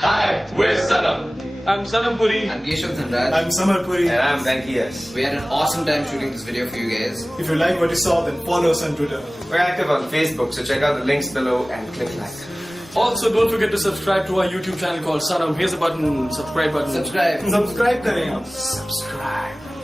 Hi, we're Sanam. I'm Sanam Puri. I'm Keshav Dhanraj. I'm Samar Puri. And I'm Venkias. We had an awesome time shooting this video for you guys. If you like what you saw, then follow us on Twitter. We're active on Facebook, so check out the links below and click like. Also, don't forget to subscribe to our YouTube channel called Sanam. Here's the button, subscribe button. Subscribe. Subscribe करें आप. Subscribe.